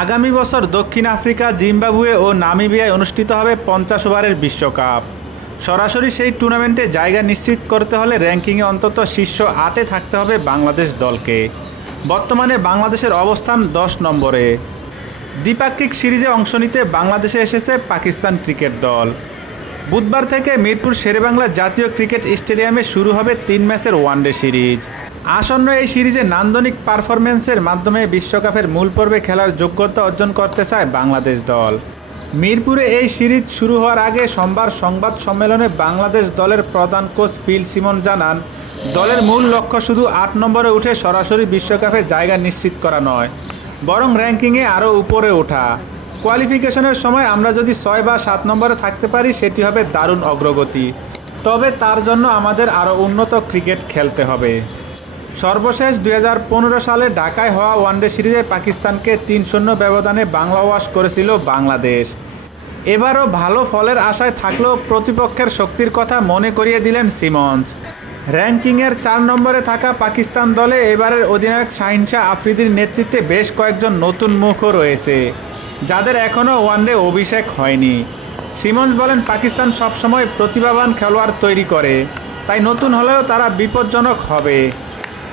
আগামী বছর দক্ষিণ আফ্রিকা, জিম্বাবুয়ে ও নামিবিয়ায় অনুষ্ঠিত হবে 50 ওভারের বিশ্বকাপ। সরাসরি সেই টুর্নামেন্টে জায়গা নিশ্চিত করতে হলে র্যাঙ্কিংয়ে অন্তত শীর্ষ 8-এ থাকতে হবে বাংলাদেশ দলকে। বর্তমানে বাংলাদেশের অবস্থান 10 নম্বরে। দ্বিপাক্ষিক সিরিজে অংশ নিতে বাংলাদেশে এসেছে পাকিস্তান ক্রিকেট দল। বুধবার থেকে মিরপুর শেরেবাংলা জাতীয় ক্রিকেট স্টেডিয়ামে শুরু হবে 3 ম্যাচের ওয়ানডে সিরিজ। আসন্ন এই সিরিজে নান্দনিক পারফরম্যান্সের মাধ্যমে বিশ্বকাপের মূল পর্বে খেলার যোগ্যতা অর্জন করতে চায় বাংলাদেশ দল। মিরপুরে এই সিরিজ শুরু হওয়ার আগে সোমবার সংবাদ সম্মেলনে বাংলাদেশ দলের প্রধান কোচ ফিল সিমন জানান, দলের মূল লক্ষ্য শুধু 8 নম্বরে উঠে সরাসরি বিশ্বকাপে জায়গা নিশ্চিত করা নয়, বরং র্যাঙ্কিংয়ে আরও উপরে ওঠা। কোয়ালিফিকেশনের সময় আমরা যদি 6 বা 7 নম্বরে থাকতে পারি সেটি হবে দারুণ অগ্রগতি। তবে তার জন্য আমাদের আরও উন্নত ক্রিকেট খেলতে হবে। সর্বশেষ 2015 সালে ঢাকায় হওয়া ওয়ানডে সিরিজে পাকিস্তানকে 3-0 ব্যবধানে বাংলা ওয়াশ করেছিল বাংলাদেশ। এবারও ভালো ফলের আশায় থাকলেও প্রতিপক্ষের শক্তির কথা মনে করিয়ে দিলেন সিমন্স। র্যাঙ্কিংয়ের 4 নম্বরে থাকা পাকিস্তান দলে এবারের অধিনায়ক শাহিন শাহ আফ্রিদির নেতৃত্বে বেশ কয়েকজন নতুন মুখও রয়েছে, যাদের এখনও ওয়ানডে অভিষেক হয়নি। সিমন্স বলেন, পাকিস্তান সবসময় প্রতিভাবান খেলোয়াড় তৈরি করে, তাই নতুন হলেও তারা বিপজ্জনক হবে।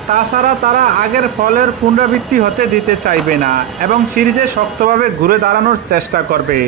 তাছাড়া তারা আগের ফলের পুনরাবৃত্তি হতে দিতে চাইবে না এবং সিরিজে শক্তভাবে ঘুরে দাঁড়ানোর চেষ্টা করবে।